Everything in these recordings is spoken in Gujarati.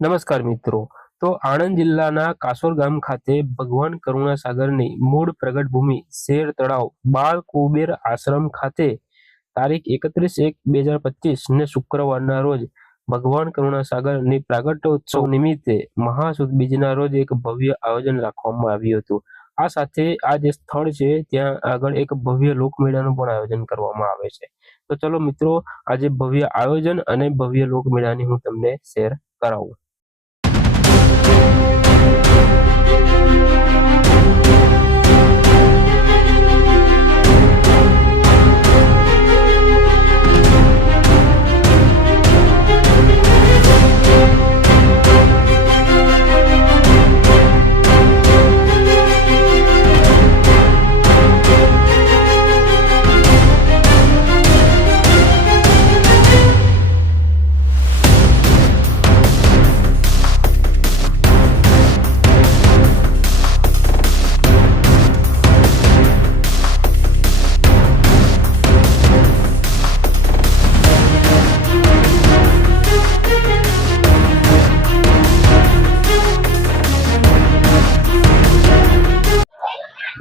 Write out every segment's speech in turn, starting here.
નમસ્કાર મિત્રો, તો આણંદ જિલ્લાના કાસોર ગામ ખાતે ભગવાન કરુણાસાગરની મૂળ પ્રગટ ભૂમિ શેર તળાવ બાળ કુબેર આશ્રમ ખાતે તારીખ 31/1/2025 ને શુક્રવારના રોજ ભગવાન કરુણાસાગરની પ્રાગટ્યોત્સવ નિમિત્તે મહાસુદ બીજના રોજ એક ભવ્ય આયોજન રાખવામાં આવ્યું હતું। આ સાથે આ જે સ્થળ છે ત્યાં આગળ એક ભવ્ય લોકમેળાનું પણ આયોજન કરવામાં આવે છે। તો ચલો મિત્રો, આજે ભવ્ય આયોજન અને ભવ્ય લોકમેળાની હું તમને શેર કરાવું।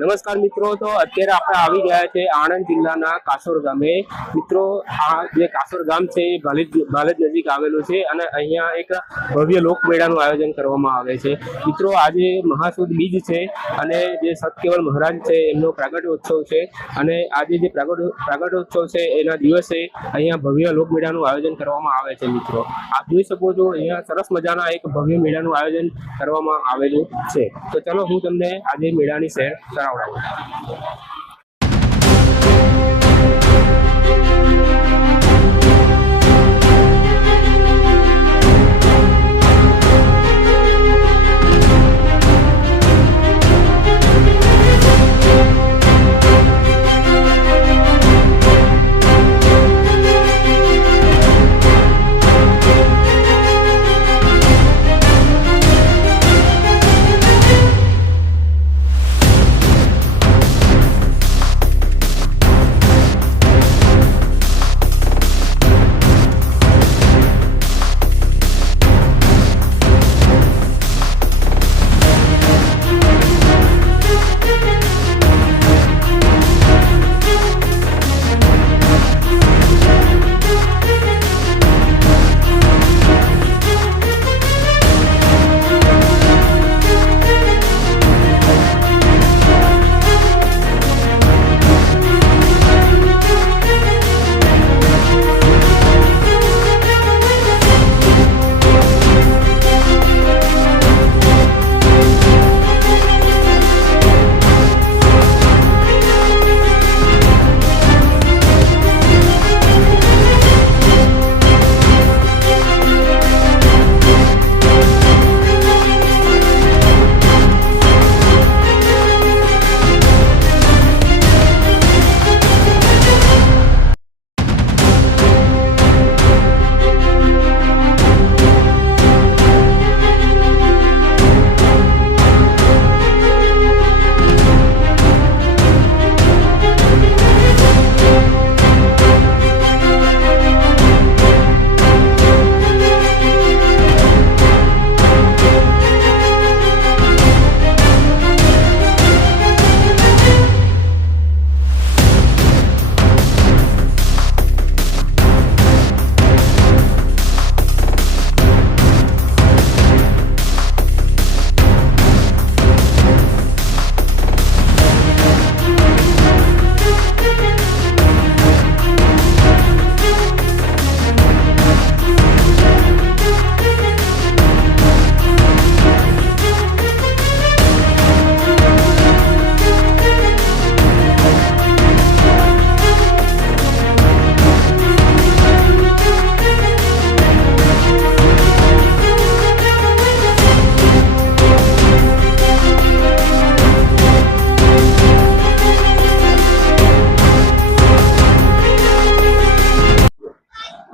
નમસ્કાર મિત્રો, તો અત્યારે આપણે આવી ગયા છે આણંદ જિલ્લાના કાસોર ગામે। મિત્રો, આ જે કાસોર ગામ છે એ ભાલેજ નજીક આવેલું છે અને અહીંયા એક ભવ્ય લોકમેળાનું આયોજન કરવામાં આવે છે। મિત્રો, આજે મહાસુદ બીજ છે અને જે સતકેવલ મહારાજ છે એમનો પ્રાગટ્યોત્સવ છે અને આજે જે પ્રાગટ્યોત્સવ છે એના દિવસે અહીંયા ભવ્ય લોકમેળાનું આયોજન કરવામાં આવે છે। મિત્રો, આપ જોઈ શકો છો અહીંયા સરસ મજાના એક ભવ્ય મેળાનું આયોજન કરવામાં આવેલું છે। તો ચલો હું તમને આજે મેળાની શેર કરાવડાવું।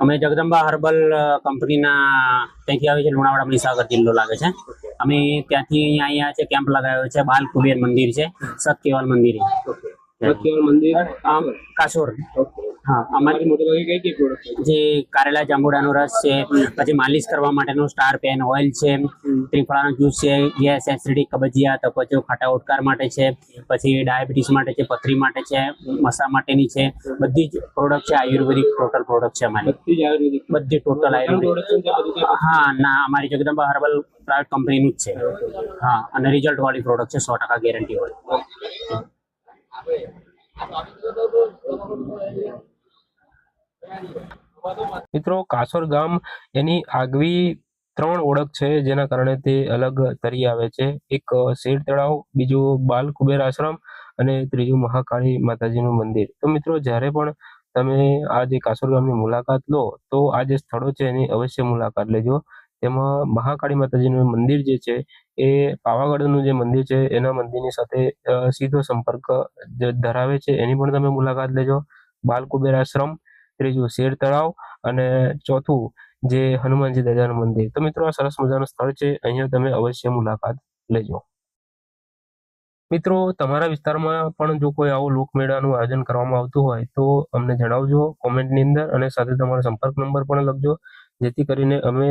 અમે જગદંબા હર્બલ કંપનીના ત્યાંથી આવે છે, લુણાવાડા મહીસાગર જિલ્લો લાગે છે। અમે ત્યાંથી અહીંયા છે કેમ્પ લગાવ્યો છે, બાલ કુબેર મંદિર છે, સતકેવલ મંદિર પ્રત્યેવર મંદિર આમ કાસોર હા અમારી અમારી મોટેભાગે કઈ કઈ પ્રોડક્ટ જે કારેલા જાંબુડાનો રસ છે, પછી માલિશ કરવા માટેનું સ્ટાર પેન ઓઇલ છે, ત્રિફળાનો જ્યુસ છે, ગેસ એસિડિક કબજિયાત અપચો ખાટા ઉડકાર માટે છે, પછી ડાયાબિટીસ માટે છે, પથરી માટે છે, મસા માટેની છે, બધી જ પ્રોડક્ટ છે આયુર્વેદિક ટોટલ પ્રોડક્ટ છે અમારી બધી જ આયુર્વેદિક બધી ટોટલ આયુર્વેદિક પ્રોડક્શન છે બધું કઈ હા ના અમારી જગદંબા હર્બલ પ્રાઇવેટ કંપનીનું જ છે હા અને રિઝલ્ટ વાળી પ્રોડક્ટ છે 100% ગેરંટી વાળી મિત્રો કાસોર ગામ એની આગવી 3 ઓળખ છે જેના કારણે તે અલગ તરી આવે છે. એક શેર તળાવ, બીજું બાલ કુબેર આશ્રમ અને ત્રીજું મહાકાળી માતાજીનું મંદિર. તો મિત્રો જ્યારે પણ તમે આ જે કાસોર ગામની મુલાકાત લો તો આ જે સ્થળો છે એની અવશ્ય મુલાકાત લેજો. તેમાં મહાકાળી માતાજીનું મંદિર જે છે એ પાવાગઢનું જે મંદિર છે એના મંદિરની સાથે સીધો સંપર્ક ધરાવે છે, એની પણ તમે મુલાકાત લેજો. બાલ કુબેર આશ્રમ, ત્રીજું શેર તળાવ અને ચોથું જે હનુમાનજી દાદાનું મંદિર. તો મિત્રો આ સરસ મજાનું સ્થળ છે, અહીંયા તમે અવશ્ય મુલાકાત લેજો. મિત્રો તમારા વિસ્તારમાં પણ જો કોઈ આવો લોકમેળાનું આયોજન કરવામાં આવતું હોય તો અમને જણાવજો કોમેન્ટની અંદર, અને સાથે તમારો સંપર્ક નંબર પણ લખજો, જેથી કરીને અમે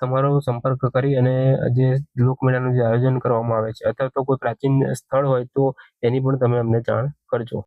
તમારો સંપર્ક કરી અને જે લોકમેળાનું જે આયોજન કરવામાં આવે છે અથવા તો કોઈ પ્રાચીન સ્થળ હોય તો એની પણ તમે અમને જાણ કરજો.